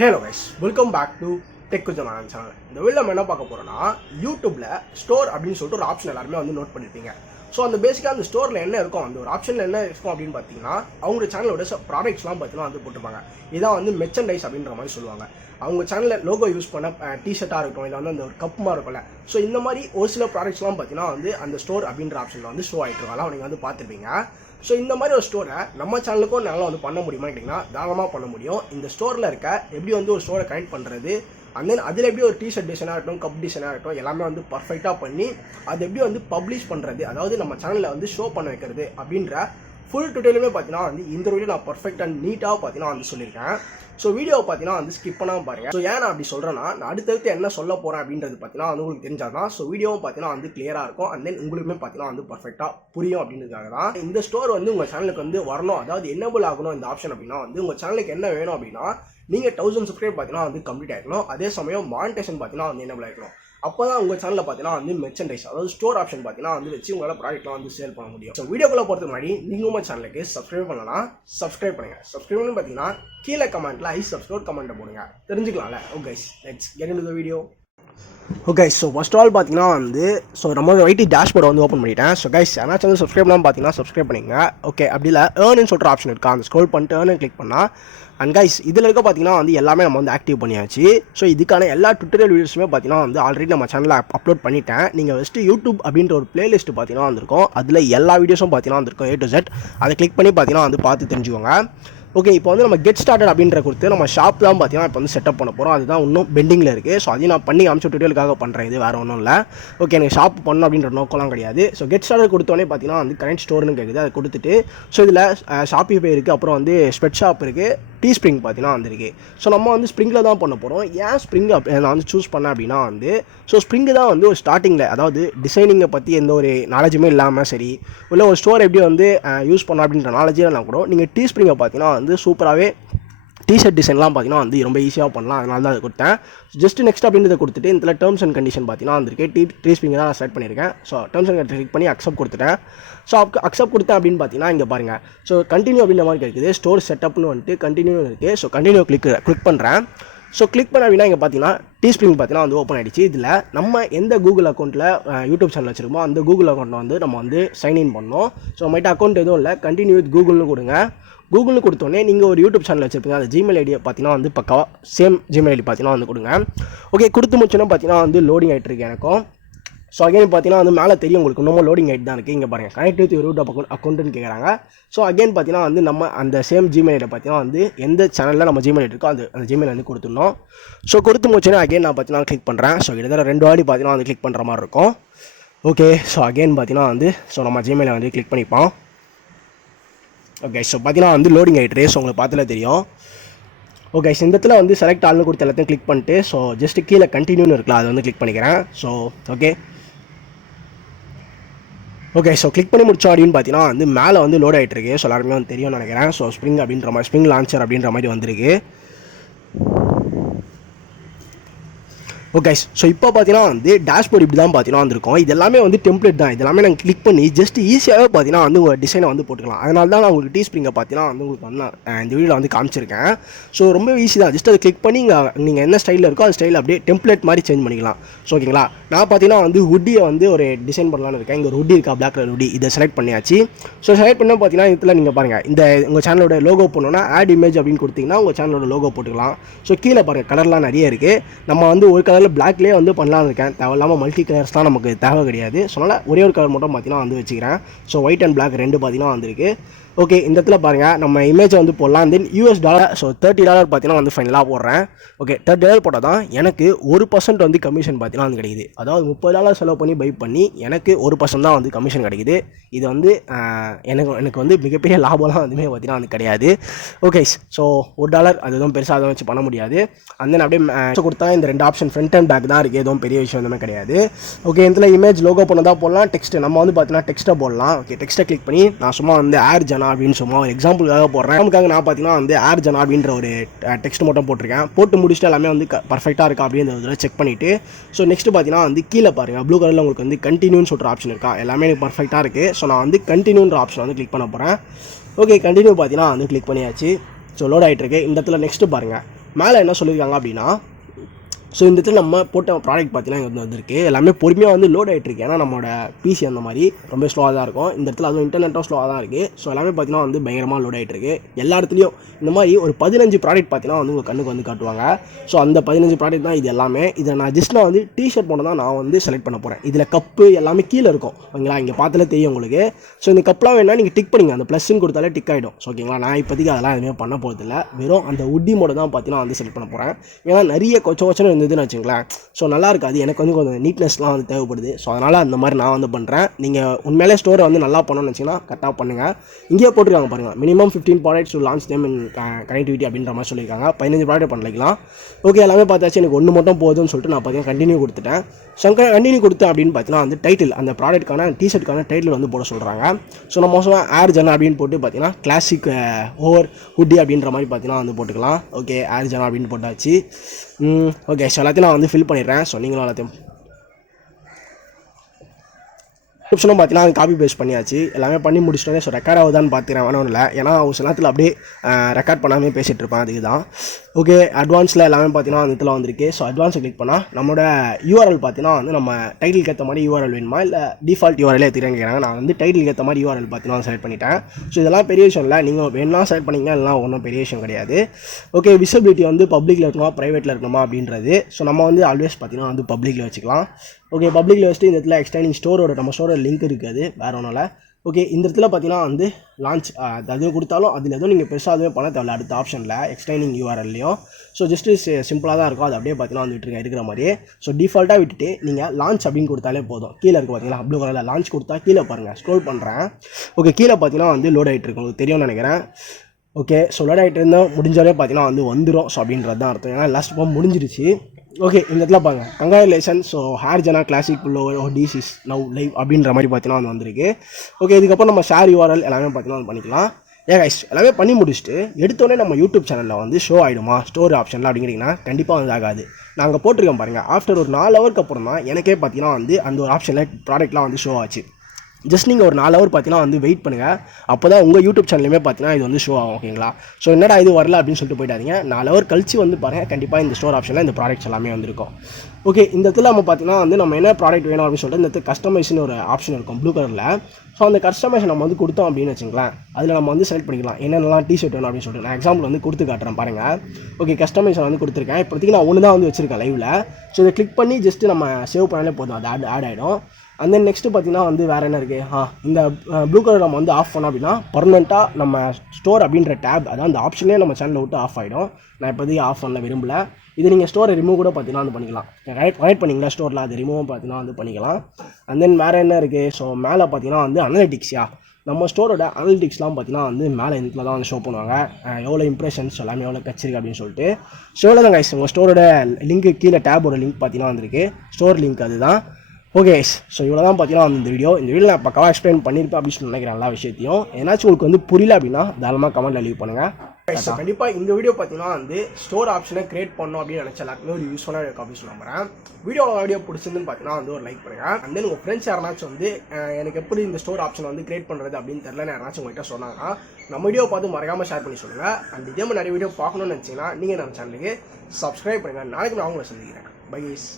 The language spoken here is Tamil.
Hello guys, welcome back to Tech Jana channel. இந்த வீடியோல நம்ம என்ன பார்க்க போறோம்னா YouTubeல ஸ்டோர் அப்படினு சொல்லிட்டு ஒரு ஆப்ஷன் எல்லாரும் வந்து நோட் பண்ணிருப்பீங்க. சோ அந்த பேசிக்கா அந்த ஸ்டோர்ல என்ன இருக்கும் அந்த ஒரு ஆப்ஷன்ல என்ன இருக்கும் அப்படினு பாத்தீங்கன்னா அவங்க சேனலோட ப்ராடக்ட்ஸ்லாம் பாத்தீங்கன்னா வந்து போட்டுருப்பாங்க. இதான் வந்து மெர்ச்சன்டைஸ் அப்படின்ற மாதிரி சொல்லுவாங்க. அவங்க சேனல்ல லோகோ யூஸ் பண்ண டி-ஷர்ட்டா இருக்கட்டும் இல்ல வந்து அந்த ஒரு கப் மாதிரி இருக்கும்ல. சோ இந்த மாதிரி ஒரு சில ப்ராடக்ட்ஸ்லாம் பாத்தீங்கன்னா வந்து அந்த ஸ்டோர் அப்படின்ற ஆப்ஷன்ல வந்து ஷோ ஆயிட்டு இருக்கும். நீங்க வந்து பார்த்திருப்பீங்க. ஸோ இந்த மாதிரி ஒரு ஸ்டோரை நம்ம சேனலுக்கும் நல்லா வந்து பண்ண முடியுமா கேட்டிங்கன்னா தாராளமாக பண்ண முடியும். இந்த ஸ்டோரில் இருக்க எப்படி வந்து ஒரு ஸ்டோரை கனெக்ட் பண்ணுறது அண்ட் தென் அதில் எப்படி ஒரு டி-ஷர்ட் டிசைனாக இருக்கட்டும் கப் டிசைனாக இருக்கட்டும் எல்லாமே வந்து பர்ஃபெக்டாக பண்ணி அது எப்படி வந்து பப்ளிஷ் பண்ணுறது அதாவது நம்ம சேனலில் வந்து ஷோ பண்ண வைக்கிறது அப்படின்ற ஃபுல் டீட்டெயிலுமே பார்த்தீங்கன்னா வந்து இந்த வீடியோ நான் பர்ஃபெக்ட் அண்ட் நீட்டாக பார்த்தீங்கன்னா வந்து சொல்லியிருக்கேன். ஸோ வீடியோவை பார்த்தீங்கன்னா வந்து ஸ்கிப் பண்ணாமல் பாருங்கள். ஸோ ஏன் நான் அப்படி சொல்கிறேன்னா நான் அடுத்தடுத்து என்ன சொல்ல போகிறேன் அப்படின்றது பார்த்தீங்கன்னா வந்து உங்களுக்கு தெரிஞ்சால் தான் ஸோ வீடியோவும் பார்த்தீங்கன்னா வந்து கிளியராக இருக்கும் அண்ட் தென் உங்களுக்குமே பார்த்தீங்கன்னா வந்து பர்ஃபெக்டாக புரியும் அப்படின்றதுக்காக தான் இந்த ஸ்டோர் வந்து உங்கள் சேனலுக்கு வந்து வரணும் அதாவது என்னபிள் ஆகணும் இந்த ஆப்ஷன் அப்படின்னா வந்து உங்கள் சேனலுக்கு என்ன வேணும் அப்படின்னா நீங்கள் 1000 சப்ஸ்கிரைப் பார்த்தீங்கன்னா வந்து கம்ப்ளீட் ஆகிக்கணும். அதே சமயம் மானிட்டேஷன் பார்த்தீங்கன்னா வந்து என்னபிள் ஆகிக்கணும். அப்போ தான் உங்கள் சேனலில் பார்த்தீங்கன்னா வந்து மெர்ச்சன்டைஸ் அதாவது ஸ்டோர் ஆப்ஷன் பார்த்தீங்கன்னா வந்து வச்சு உங்களால் ப்ராடக்ட்லாம் வந்து சேல் பண்ண முடியும். ஸோ வீடியோக்குள்ளே போகிறதுக்கு முன்னாடி நீங்கள் உங்கள் சேனலுக்கு சப்ஸ்கிரைப் பண்ணலாம் சப்ஸ்கிரைப் பண்ணுங்கள். சப்ஸ்கிரைப் பண்ணி பார்த்தீங்கன்னா கீழே கமெண்ட்டில் சப்ஸ்கிரைப் கமெண்ட்டை போடுங்க தெரிஞ்சுக்கலாம்ல. Okay let's get into the video. Okay so first all பார்த்தீங்கன்னா வந்து ஸோ நம்ம வைட்டி டேஷ்போர்டை வந்து ஓப்பன் பண்ணிட்டேன். ஸோ கைஸ் யாராச்சும் வந்து சப்ஸ்கிரைப்லாம் பார்த்தீங்கன்னா சப்ஸ்கிரைப் பண்ணிங்க. ஓகே அப்படி இல்லை ஏர்னு சொல்கிற ஆப்ஷன் இருக்கா அந்த ஸ்க்ரோல் பண்ணிட்டு ஏர்னு கிளிக் பண்ணால் அண்ட் கைஸ் இதில் இருக்க பார்த்தீங்கன்னா வந்து எல்லாமே நம்ம வந்து ஆக்டிவ் பண்ணியாச்சு. ஸோ இதுக்கான எல்லா டுட்டோரியல் வீடியோஸுமே பார்த்தீங்கன்னா வந்து ஆல்ரெடி நம்ம சேனலில் அப்லோட் பண்ணிட்டேன். நீங்கள் ஃபஸ்ட்டு யூடியூப் அப்படின்ற ஒரு பிளேலிஸ்ட் பார்த்தீங்கன்னா வந்திருக்கும். அதில் எல்லா வீடியோஸும் பார்த்தீங்கன்னா வந்திருக்கும் A to Z. அதை கிளிக் பண்ணி பார்த்தீங்கன்னா வந்து பார்த்து தெரிஞ்சுக்கோங்க. ஓகே இப்போ வந்து நம்ம கெட் ஸ்டார்டட் அப்படின்ற கொடுத்து நம்ம ஷாப் தான் பார்த்தீங்கன்னா இப்போ வந்து செட்டப் பண்ண போகிறோம். அதுதான் இன்னும் பெண்டிங்கில் இருக்குது. ஸோ அதையும் நான் பண்ணி அமிச்ச டுட்டோரியலுக்காக பண்ணுறேன். இது வேறு ஒன்றும் இல்லை. ஓகே எனக்கு ஷாப் பண்ணணும் அப்படின்ற நோக்கம்லாம் கிடையாது. ஸோ கெட் ஸ்டார்டட் கொடுத்தோடனே பார்த்தீங்கன்னா வந்து கரண்ட் ஸ்டோர்னு கேட்குது. அதை கொடுத்துட்டு ஸோ இதில் ஷாப்பிஃபை இருக்குது அப்புறம் வந்து ஸ்பெட் ஷாப் இருக்குது டீஸ்ப்ரிங் பார்த்தீங்கன்னா வந்திருக்கு. ஸோ நம்ம வந்து ஸ்ப்ரிங்கில் தான் பண்ண போகிறோம். ஏன் ஸ்ப்ரிங் நான் வந்து சூஸ் பண்ணேன் அப்படின்னா வந்து ஸோ ஸ்ப்ரிங்கு தான் வந்து ஒரு ஸ்டார்டிங்கில் அதாவது டிசைனிங்கை பற்றி எந்த ஒரு நாலேஜுமே இல்லாமல் சரி இல்லை ஒரு ஸ்டோர் எப்படி வந்து யூஸ் பண்ணோம் அப்படின்ற நாலேஜே எல்லாம் கூட நீங்கள் டீஸ்ப்ரிங்கை பார்த்தீங்கன்னா வந்து சூப்பராகவே டி-ஷர்ட் டிசைன்லாம் பார்த்தீங்கன்னா வந்து ரொம்ப ஈஸியாக பண்ணலாம். அதனால தான் அதை கொடுத்தேன். ஜஸ்ட் நெக்ஸ்ட் அப்படின்றத கொடுத்துட்டு இதில் டேர்ம்ஸ் அண்ட் கண்டிஷன் பார்த்தீங்கன்னா வந்துருக்கு டீஸ்ப்ரிங் தான் நான் செலக்ட் பண்ணியிருக்கேன். ஸோ டேர்ம்ஸ் அண்ட் கிளிக் பண்ணி அக்செப்ட் கொடுத்துட்டேன். ஸோ அக்செப்ட் கொடுத்தேன் அப்படின்னு பார்த்தீங்கன்னா இங்கே பாருங்கள் ஸோ கண்டினியூ அப்படின்ற மாதிரி இருக்குது. ஸ்டோர் செட்டப்னு வந்துட்டு கண்டினியூ இருக்குது. ஸோ கண்டினியூ கிளிக் பண்ணுறேன். ஸோ கிளிக் பண்ண அப்படின்னா இங்கே பார்த்தீங்கன்னா டீஸ்ப்ரிங் பார்த்தீங்கன்னா வந்து ஓப்பன் ஆகிடுச்சு. இதில் நம்ம எந்த கூகுள் அக்கௌண்ட்டில் யூடியூப் சேனல் வச்சுருக்கோமோ அந்த கூகுள் அக்கௌண்ட்டில் வந்து நம்ம வந்து சைன்இன் பண்ணோம். ஸோ நம்மகிட்ட அக்கௌண்ட் எதுவும் இல்லை கண்டினியூ வித் கூகுள்னு கொடுங்க. கூகுள்னு கொடுத்தோன்னே நீங்கள் ஒரு யூடியூப் சேனல் வச்சுருப்பீங்க அந்த ஜிமெயில் ஐடியை பார்த்தீங்கன்னா வந்து பக்காவாக சேம் ஜிமெயில் ஐடி பார்த்தீங்கன்னா வந்து கொடுங்க. ஓகே கொடுத்து முடிச்சோன்னா பார்த்தீங்கன்னா வந்து லோடிங் ஆகிட்டு இருக்கு எனக்கும். ஸோ அகைன் பார்த்தீங்கன்னா வந்து மேலே தெரியும் உங்களுக்கு இன்னமும் லோடிங் ஆகிட்டு தான் இருக்குது. இங்கே பாருங்கள் கனெக்ட் வித் யூடியூப் அக்கௌண்ட்டுன்னு கேட்குறாங்க. ஸோ அகைன் பார்த்தீங்கன்னா வந்து நம்ம அந்த சேம் ஜிமெயில் ஐடியை பார்த்தீங்கன்னா வந்து எந்த சேனலில் நம்ம ஜிமெயில் ஐடி இருக்கோ அந்த ஜிமெயில் வந்து கொடுத்துடணும். ஸோ கொடுத்து முடிச்சோன்னா அகைன் நான் பார்த்தீங்கன்னா கிளிக் பண்ணுறேன். ஸோ கிட்டத்தட்ட 2 வாட்டி பார்த்தீங்கன்னா வந்து கிளிக் பண்ணுற மாதிரி இருக்கும். ஓகே ஸோ அகைன் பார்த்தீங்கன்னா வந்து ஸோ நம்ம ஜிமெயிலை வந்து கிளிக் பண்ணிப்போம். ஓகே ஸோ பார்த்தீங்கன்னா வந்து லோடிங் ஆகிட்டு ஸோ உங்களுக்கு பார்த்துல தெரியும். ஓகே இந்த இடத்துல வந்து செலக்ட் ஆல்னு கொடுத்து எல்லாத்தையும் கிளிக் பண்ணிட்டு ஸோ ஜஸ்ட் கீழே கண்டினியூன்னு இருக்கலாம் அதை வந்து கிளிக் பண்ணிக்கிறேன். ஸோ ஓகே ஸோ கிளிக் பண்ணி முடிச்சோம் அப்படின்னு பார்த்தீங்கன்னா வந்து மேலே வந்து லோட் ஆகிட்டு இருக்கு. ஸோ எல்லாருமே வந்து தெரியும்னு நினைக்கிறேன். ஸோ ஸ்ப்ரிங் அப்படின்ற மாதிரி ஸ்ப்ரிங் லான்ச்சர் அப்படின்ற மாதிரி வந்திருக்கு. ஓகே ஸோ இப்போ பார்த்தீங்கன்னா வந்து டேஷ்போர்ட் இப்படி தான் பார்த்தீங்கன்னா வந்திருக்கும். இது எல்லாமே வந்து டெம்ப்ளேட் தான். இது எல்லாமே நாங்கள் கிளிக் பண்ணி ஜஸ்ட் ஈஸியாகவே பார்த்தீங்கன்னா வந்து உங்கள் டிசைனை வந்து போட்டுக்கலாம். அதனால தான் நான் உங்களுக்கு டீஸ்ப்ரிங்கை பார்த்தீங்கன்னா வந்து உங்களுக்கு வந்து இந்த வீடியோவில் வந்து காமிச்சிருக்கேன். ஸோ ரொம்ப ஈஸி தான். ஜஸ்ட் அதை கிளிக் பண்ணி நீங்கள் என்ன ஸ்டைலில் இருக்கோ அந்த ஸ்டைலில் அப்படியே டெம்ப்ளேட் மாதிரி சேஞ்ச் பண்ணிக்கலாம். ஸோ ஓகேங்களா நான் பார்த்தீங்கன்னா வந்து ஹுட்டியை வந்து ஒரு டிசைன் பண்ணலான்னு இருக்கேன். இங்கே ஒரு ஹுட்டி இருக்கா பிளாக் கலர் ஹுட்டி இதை செலக்ட் பண்ணியாச்சு. ஸோ செலக்ட் பண்ணால் பார்த்தீங்கன்னா இதில் நீங்கள் பாருங்கள் இந்த உங்கள் சேனலோட லோகோ போடணுன்னா ஆட் இமேஜ் அப்படின்னு கொடுத்தீங்கன்னா உங்கள் சேனலோட லோகோ போட்டுக்கலாம். ஸோ கீழே பாருங்கள் கலர்லாம் நிறைய இருக்குது. நம்ம வந்து ஒரு கலரில் பிளாக்லேயே வந்து பண்ணலான்னு இருக்கேன். தேவையில்லாமல் மல்டி கலர்ஸ்லாம் நமக்கு தேவை கிடையாது. ஸோ அதனால் ஒரே ஒரு கலர் மட்டும் பார்த்தீங்கன்னா வந்து வச்சுக்கிறேன். ஸோ ஒயிட் அண்ட் பிளாக் ரெண்டு பார்த்தீங்கன்னா வந்துருக்கு. ஓகே இந்த இடத்துல பாருங்கள் நம்ம இமேஜை வந்து போடலாம். தென் $US ஸோ $30 பார்த்தீங்கன்னா வந்து ஃபைனலாக போடுறேன். ஓகே $30 போட்டால் தான் எனக்கு 1% வந்து கமிஷன் பார்த்தீங்கன்னா வந்து கிடைக்குது. அதாவது $30 செலவு பண்ணி பை பண்ணி எனக்கு 1% தான் வந்து கமிஷன் கிடைக்குது. இது வந்து எனக்கு வந்து மிகப்பெரிய லாபம்லாம் வந்துமே பார்த்தீங்கன்னா வந்து கிடையாது. ஓகே ஸோ $1 அது எதுவும் பெருசாக அதை வச்சு பண்ண முடியாது. அந்த அப்படியே கொடுத்தா இந்த 2 ஆப்ஷன் ஃப்ரண்ட் அண்ட் பேக் தான் இருக்குது. எதுவும் பெரிய விஷயம் எதுவுமே கிடையாது. ஓகே இதில் இமேஜ் லோகோ பண்ணதாக போடலாம். டெக்ஸ்ட் நம்ம வந்து பார்த்தீங்கன்னா டெக்ஸ்ட்டை போடலாம். ஓகே டெக்ஸ்ட்டை கிளிக் பண்ணி நான் சும்மா வந்து Jana அப்படின்னு சும்மா ஒரு எக்ஸாம்பிளுக்காக போடுறேன். நமக்காக நான் பார்த்தீங்கன்னா வந்து Jana அப்படின்ற ஒரு டெக்ஸ்ட் மட்டும் போட்டிருக்கேன். போட்டு முடிச்சுட்டு எல்லாமே வந்து பர்ஃபெக்டாக இருக்கா அப்படின்றத செக் பண்ணிவிட்டு ஸோ நெக்ஸ்ட் பார்த்தீங்கன்னா வந்து கீழே பாருங்கள் ப்ளூ கலரில் உங்களுக்கு வந்து கண்டினியூன்னு சொல்கிற ஆப்ஷன் இருக்கா எல்லாமே எனக்கு பர்ஃபெக்டாக இருக்குது. ஸோ நான் வந்து கண்டினியூன்ற ஆப்ஷன் வந்து கிளிக் பண்ண போகிறேன். ஓகே கண்டினியூ பார்த்தீங்கன்னா வந்து கிளிக் பண்ணியாச்சு. ஸோ லோட் ஆகிட்டு இருக்கு. இந்த இடத்துல நெக்ஸ்ட்டு பாருங்கள் மேலே என்ன சொல்லியிருக்காங்க அப்படின்னா, ஸோ இந்த இடத்துல நம்ம போட்ட ப்ராடக்ட் பார்த்தீங்கன்னா இங்கே வந்துருக்கு. எல்லாமே பொறுமையாக வந்து லோட் ஆகிட்டு இருக்கு. ஏன்னா நம்மளோட பிசி அந்த மாதிரி ரொம்ப ஸ்லோவாக தான் இருக்கும். இந்த இடத்துல அதுவும் இன்டர்நெட்டும் ஸ்லோவாக தான் இருக்குது. ஸோ எல்லாமே பார்த்தீங்கன்னா வந்து பயங்கரமாக லோட் ஆகிட்டு இருக்கு. எல்லா இடத்துலையும் இந்த மாதிரி ஒரு 15 ப்ராடக்ட் பார்த்தீங்கன்னா வந்து உங்கள் கண்ணுக்கு வந்து காட்டுவாங்க. ஸோ அந்த 15 ப்ராடக்ட் தான் இது எல்லாமே. இதில் நான் வந்து டிஷர்ட் போன தான் நான் வந்து செலக்ட் பண்ண போகிறேன். இதில் கப்பு எல்லாமே கீழே இருக்கும் ஓகேங்களா. இங்கே பார்த்தாலே தெரியும் உங்களுக்கு. ஸோ இந்த கப்லாம் வேணா நீங்கள் டிக் பண்ணிங்க, அந்த ப்ளஸ்ன்னு கொடுத்தாலே டிக் ஆகிடும். ஸோ ஓகேங்களா, நான் இப்போதைக்கு அதெல்லாம் எதுவுமே பண்ண போகிறதில்ல. வெறும் அந்த உட்டி மோட தான் பார்த்தீங்கன்னா வந்து செலக்ட் பண்ண போகிறேன். ஏன்னா நிறைய கொச்சன்னு இருந்ததுன்னு வச்சுங்களேன், ஸோ நல்லா இருக்காது. எனக்கு வந்து கொஞ்சம் நீட்னஸ்லாம் வந்து தேவைப்படுது. ஸோ அதனால் அந்த மாதிரி நான் வந்து பண்ணுறேன். நீங்கள் உண்மையிலே ஸ்டோரை வந்து நல்லா பண்ணணும்னு வச்சிங்கன்னா கரெக்டாக பண்ணுங்கள். இங்கேயே போட்டுருக்காங்க பாருங்கள், minimum 15 products to launch them in connectivity அப்படின்ற மாதிரி சொல்லியிருக்காங்க. 15 ப்ராடக்ட் பண்ணிக்கலாம். ஓகே, எல்லாமே பார்த்தாச்சு. எனக்கு ஒன்று மட்டும் போதும்னு சொல்லிட்டு நான் பார்த்தீங்கன்னா கண்டினியூ கொடுத்துட்டேன். ஸோ கண்டினியூ கொடுத்தேன் அப்படின்னு பார்த்தீங்கன்னா வந்து டைட்டில், அந்த ப்ராடக்ட்கான டிஷர்ட்டுக்கான டைட்டில் வந்து போட சொல்கிறாங்க. ஸோ நம்ம மோசமாக ஏர் ஜனா அப்படின்னு போட்டு பார்த்தீங்கன்னா கிளாசிக் ஓவர் ஹுட்டி அப்படின்ற மாதிரி பார்த்தீங்கன்னா வந்து போட்டுக்கலாம். ஓகே, ஏர் ஜனா அப்படின்னு போட்டாச்சு. ஓகே, ஸோ எல்லாத்தையும் நான் வந்து ஃபில் பண்ணிடுறேன். ஸோ நீங்களும் எல்லாத்தையும் டிஸ்கிரிப்ஷனும் பார்த்தீங்கன்னா காப்பி பேஸ்ட் பண்ணியாச்சு. எல்லாமே பண்ணி முடிச்சிட்டோன்னே ஸோ ரெக்கார்ட் ஆகுதான்னு பார்த்துக்கிறேன். வேணும் இல்லை, ஏன்னா ஒரு சில நேரத்தில் அப்படியே ரெக்கார்ட் பண்ணாமே பேசிகிட்டு இருப்பேன், அதுக்கு தான். ஓகே, அட்வான்ஸில் எல்லாமே பார்த்தீங்கன்னா அந்த இதில் வந்திருக்கு. ஸோ அட்வான்ஸை கிளிக் பண்ணால் நம்மளோட யூஆர்எல் பார்த்தீங்கன்னா வந்து நம்ம டைட்டிலுக்கு ஏற்ற மாதிரி யூஆர்எல் வேணுமா இல்லை டிஃபால்ட் யூஆர்எல் எடுத்துக்கிறேன்னு கேட்குறாங்க. நான் வந்து டைட்டிலுக்கு ஏற்ற மாதிரி யூஆர்எல் பார்த்தீங்கன்னா செலக்ட் பண்ணிட்டேன். ஸோ இதெல்லாம் பெரிய விஷயம் இல்லை, நீங்கள் வேணா செலக்ட் பண்ணிங்கன்னா எல்லாம் ஒன்றும் பெரிய விஷயம் கிடையாது. ஓகே, விசிபிலிட்டி வந்து பப்ளிக்கில் இருக்கணுமா ப்ரைவேட்டில் இருக்கணுமா அப்படின்றது. ஸோ நம்ம வந்து ஆல்வேஸ் பார்த்தீங்கன்னா வந்து பப்ளிக்கில் வச்சுக்கலாம். ஓகே, பப்ளிக்கில் வச்சுட்டு இந்த இடத்துல எக்ஸ்டெண்டிங் ஸ்டோரோட நம்ம ஸ்டோரோட லிங்க் இருக்குது, வேறு ஒன்றும் இல்லை. ஓகே, இந்த இடத்துல பார்த்தீங்கன்னா வந்து லான்ச் அது கொடுத்தாலும் அதில் எதுவும் நீங்கள் பெருசாக அதுவே பண்ண தேவையில்ல. அடுத்த ஆப்ஷனில் எக்ஸ்டெண்டிங் யூஆர்எல்லையும் ஸோ ஜஸ்ட்டு சிம்பிளாக தான் இருக்கும். அது அப்படியே பார்த்தீங்கன்னா வந்து விட்டுருங்க இருக்கிற மாதிரியே. ஸோ டிஃபால்ட்டாக விட்டுட்டு நீங்கள் லான்ச் அப்படின்னு கொடுத்தாலே போதும். கீழே இருக்குது பார்த்தீங்களா ப்ளூ கலரில் லான்ச் கொடுத்தா கீழே பாருங்கள், ஸ்க்ரோல் பண்ணுறேன். ஓகே, கீழே பார்த்தீங்கன்னா வந்து லோட் ஆகிட்டு இருக்கு, உங்களுக்கு தெரியும்னு நினைக்கிறேன். ஓகே, ஸோ லோட் ஆகிட்டு இருந்தால் முடிஞ்சாலே பார்த்தீங்கன்னா வந்து வந்துடும். ஸோ அப்படின்றது தான் அர்த்தம், ஏன்னா லாஸ்ட் இப்போ முடிஞ்சிருச்சு. ஓகே, இந்த இடத்துல பாருங்க, கங்க்ராச்சுலேஷன். ஸோ ஹேர் ஜனா கிளாசிக் புல்லோ டிஸ் இஸ் நவ் லைவ் அப்படின்ற மாதிரி பார்த்தீங்கன்னா வந்து வந்திருக்கு. ஓகே, இதுக்கப்புறம் நம்ம ஷேர் யூஆர்எல் எல்லாமே பார்த்தீங்கன்னா வந்து பண்ணிக்கலாம். கைஸ், எல்லாமே பண்ணி முடிச்சுட்டு எடுத்தோடனே நம்ம யூடியூப் சேனலில் வந்து ஷோ ஆகிடுமா ஸ்டோர் ஆப்ஷனில் அப்படிங்கிறீங்கன்னா கண்டிப்பாக வந்து ஆகாது. நாங்கள் போட்டிருக்கோம் பாருங்கள், ஆஃப்டர் ஒரு 4 ஹவருக்கு அப்புறம் தான் எனக்கே பார்த்தீங்கன்னா வந்து அந்த ஒரு ஆப்ஷனில் ப்ராடக்ட்லாம் வந்து ஷோ ஆச்சு. ஜஸ்ட் நீங்கள் ஒரு 4 ஹவர் பார்த்தீங்கன்னா வந்து வெயிட் பண்ணுங்கள். அப்போ தான் உங்கள் யூடியூப் சேனலுமே பார்த்தீங்கன்னா இது வந்து ஷோ ஆகும் ஓகேங்களா. ஸோ என்னடா இது வரல அப்படின்னு சொல்லிட்டு போயிட்டாதீங்க. 4 ஹவர் கழிச்சு வந்து பாருங்கள், கண்டிப்பாக இந்த ஸ்டோர் ஆப்ஷனில் இந்த ப்ராடக்ட்ஸ் எல்லாமே வந்துருக்கும். ஓகே, இந்த இடத்துல நம்ம பார்த்தீங்கன்னா வந்து நம்ம என்ன ப்ராடக்ட் வேணும் அப்படின்னு சொல்லிட்டு இந்த இடத்துல கஸ்டமைஸ்னு ஒரு ஆப்ஷன் இருக்கும் ப்ளூ கலரில். ஸோ அந்த கஸ்டமைஸ் நம்ம வந்து கொடுத்தோம் அப்படின்னு வச்சுங்களேன், அதில் நம்ம வந்து செலக்ட் பண்ணிக்கலாம் என்னென்னலாம் டிஷர்ட் வேணும் அப்படின்னு சொல்லிட்டு. நான் எக்ஸாம்பிள் வந்து கொடுத்து காட்டுறேன் பாருங்கள். ஓகே, கஸ்டமைஸ் வந்து கொடுத்துருக்கேன். இப்போதைக்கு நான் ஒன்று தான் வந்து வச்சுருக்கேன் லைவில். ஸோ இதை கிளிக் பண்ணி ஜஸ்ட்டு நம்ம சேவ் பண்ணாலே போதும், அது ஆட் ஆகிடும். அண்ட் தென் நெக்ஸ்ட்டு பார்த்தீங்கன்னா வந்து வேறு என்ன இருக்குது, இந்த ப்ளூ கலர் நம்ம வந்து ஆஃப் பண்ணோம் அப்படின்னா பர்மனெண்ட்டாக நம்ம ஸ்டோர் அப்படின்ற டேப், அதான் அந்த ஆப்ஷனே நம்ம சேனலில் விட்டு ஆஃப் ஆகிடும். நான் இப்போதைக்கு ஆஃப் பண்ணல விரும்பல. இது நீங்கள் ஸ்டோரை ரிமூவ் கூட பார்த்தீங்கன்னா வந்து பண்ணிக்கலாம். கனெக்ட் பண்ணிங்களா ஸ்டோரில், அது ரிமூவ் பார்த்தீங்கன்னா வந்து பண்ணிக்கலாம். அண்ட் தென் வேறு என்ன இருக்குது, ஸோ மேலே பார்த்தீங்கன்னா வந்து அனலிட்டிக்ஸா, நம்ம ஸ்டோரோட அனலிட்டிக்ஸ்லாம் பார்த்தீங்கன்னா வந்து மேலே இதில் தான் வந்து ஷோ பண்ணுவாங்க. எவ்வளோ இம்ப்ரெஷன்ஸ் எல்லாமே எவ்வளோ கச்சிருக்கு அப்படின்னு சொல்லிட்டு. ஸோ எவ்வளோ தான் கைஸ், உங்கள் ஸ்டோரோட லிங்க்கு கீழே டேபோட லிங்க் பார்த்தீங்கன்னா வந்துருக்கு, ஸ்டோர் லிங்க் அதுதான். ஓகே, ஸோ இவ்வளோ தான் பார்த்தீங்கன்னா வந்து இந்த வீடியோ நான் பக்கவாக எக்ஸ்பிளைன் பண்ணியிருப்பேன் அப்படின்னு சொல்லி நினைக்கிறேன் எல்லா விஷயத்தையும். ஏன்னாச்சும் உங்களுக்கு வந்து புரியல அப்படின்னா தாராளமாக கமெண்ட்டில் லீவ் பண்ணுங்கள். கண்டிப்பாக இந்த வீடியோ பார்த்தீங்கன்னா வந்து ஸ்டோர் ஆப்ஷனை கிரியேட் பண்ணணும் அப்படின்னு நினச்ச எல்லாருக்குமே ஒரு யூஸ்ஃபுல்லாக இருக்கும் அப்படின்னு சொல்ல நம்புறேன். வீடியோ பிடிச்சிருந்துன்னு பார்த்தீங்கன்னா வந்து ஒரு லைக் பண்ணுங்கள். அண்ட் தென் உங்கள் ஃப்ரெண்ட்ஸ் யாராச்சும் வந்து எனக்கு எப்படி இந்த ஸ்டோர் ஆப்ஷனை வந்து கிரியேட் பண்ணுறது அப்படின்னு தெரியல யாராச்சும் உங்கள்கிட்ட சொன்னாங்கன்னா நம்ம வீடியோ பார்த்து மறக்காமல் ஷேர் பண்ணி சொல்லுங்கள். அண்ட் இதே மாதிரி நிறைய வீடியோ பார்க்கணும்னு நினச்சிங்கன்னா நீங்கள் நம்ம சேனலுக்கு சப்ஸ்கிரைப் பண்ணுங்கள். நாளைக்கு நான் உங்களை சந்திக்கிறேன். Bye guys.